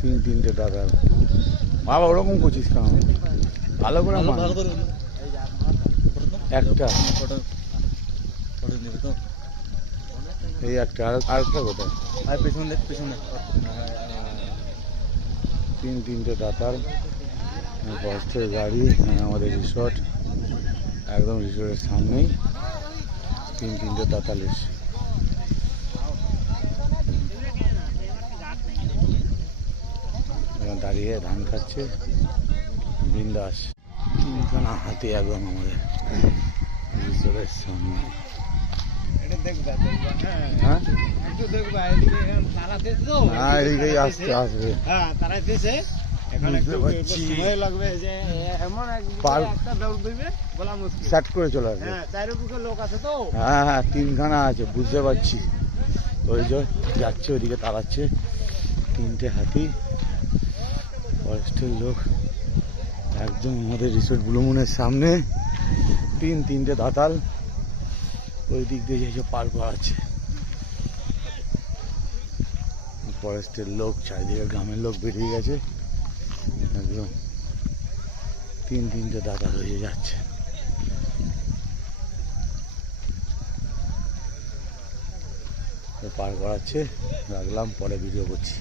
তিন তিনটে দাদা বাবা ওরকম করছিস কেন? ভালো করে একটা এই একটা আরেকটা কোথায়? পেছনে তিন তিনটে দাতার বস্ত্রের গাড়ি, আমাদের রিসর্ট একদম রিসর্টের সামনেই তিন তিনটে দাতাল এসে দাঁড়িয়ে ধান খাচ্ছে বিন্দাস। তিনখানা হাতি একদম আমাদের রিসর্টের সামনে। হ্যাঁ এদিকেই আসতে আসবে বুঝতে পারছি। স্টার্ট করে চলে আসবে। হ্যাঁ হ্যাঁ তিনখানা আছে বুঝতে পারছি। ওই যে যাচ্ছে ওইদিকে তাড়াচ্ছে তিনটে হাতি ফরেস্টের লোক একদম আমাদের রিসোর্ট ব্লু মুনের সামনে তিনটে দাতাল ওই দিক দিয়ে যে পার করাচ্ছে ফরেস্টের লোক, চারিদিকে গ্রামের লোক বেরিয়ে গেছে একদম তিনটে দাতাল হয়ে যাচ্ছে। পার করাচ্ছে, রাখলাম, পরে ভিডিও করছি।